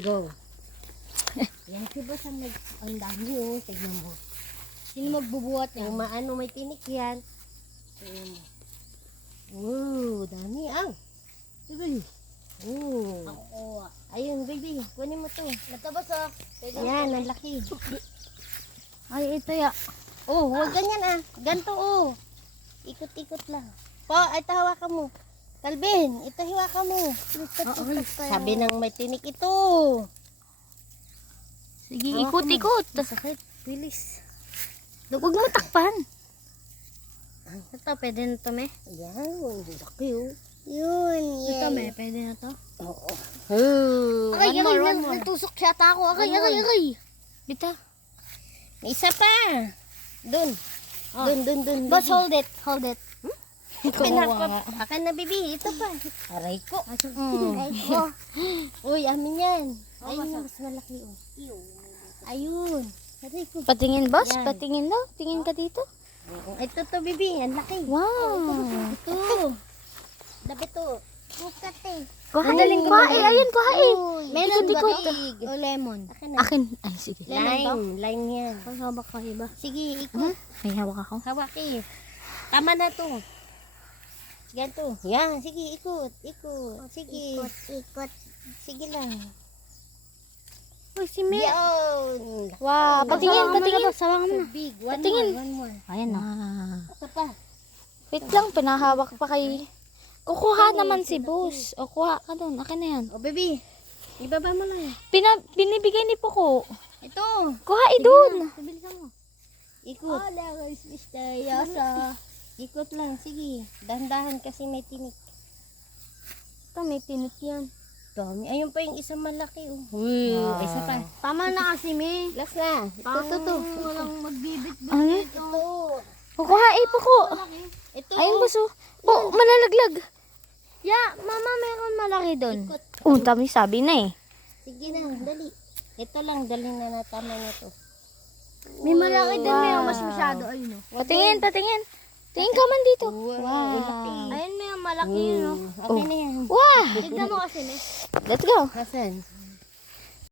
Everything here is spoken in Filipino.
Go. Yan si boss ang ang dami oh. Tignan mo. Sino magbubuhat niya? Yung maano may tinik yan. Tignan mo. Wow, dami ang. Baby. Oh. Ako. Ayun, baby. Kunin mo to. Natabas oh. Pwede Yan, ang laki. Ay, ito ya. Oh, huwag ganyan ah. Ganto oh. Ikot-ikot lang. Po, ito hawakan mo. Calvin, ito hawakan mo. Sabi ng may tinik ito. Sige, Hawakan mo. ikot-ikot. Masakit. Bilis. Huwag mo takpan. Ito, pwede na to, me? Yan, laki oh. Yun, Ito, me, pwede na to. Oo. Oh, Aray, one more. natusok siya ako. One more. Bita. May isa pa. Dun. Oh. Dun. Boss, baby. hold it. Akan na, baby. Ito pa. Aray ko. Aray ko. Uy, amin yan. Ayun yung mas malaki oh. Ayun. Aray ko. Patingin, boss. Yan. Patingin daw. Tingin ka dito. Ito to, baby. Ang laki. Wow. Ito. Dapat to. Bukat eh. Kuha, daling kuha. Ayun, kuha eh. Meron ba Ikot-ikot. kaig? O lemon. Akin na. Akin. Ay, sige. Lime yan. Ang hawak ka iba. Sige, ikot. May hawak ako. Hawak eh. Tama na to. Ganto. Yan, sige, ikot. Sige. Ikot. Sige lang. Uy, si Mel. Yan. Wow, patingin. So Sawangan mo na. big. Patingin. One more. Ayan na. Ito pa. Wait lang, pinahawak pa kay... Kukuha naman si boss. O, kuha ka doon. Akin na yan. Oh, baby. Ibaba mo lang. Binibigay ni Poco. Ito. Kuha doon. Bilisan mo. Ikot. Hola, guys, misteryosa. Ikot lang, sige. Dahan-dahan kasi may tinik. Ito, may tinik yan. Dami. Ayun pa yung isang malaki. Uy, isa pa. Tama na kasi, May. Last na. Ito. Walang magbibit-bit Ano? ito. Kukuha Poco. Ito. Ayun, boss. Oh, malalaglag. Ya, mama, meron malaki doon. Ikot. Dami sabi na eh. Sige na, dali. Ito lang, dali na natama na to. May malaki din, may mas masyado. Ayun, oh. Patingin. Tingin ka man dito. Wow. Laki. Ayun, may malaki yun, oh. Okay na yan. Wow! Tignan mo kasi, Miss. Let's go. Hasan.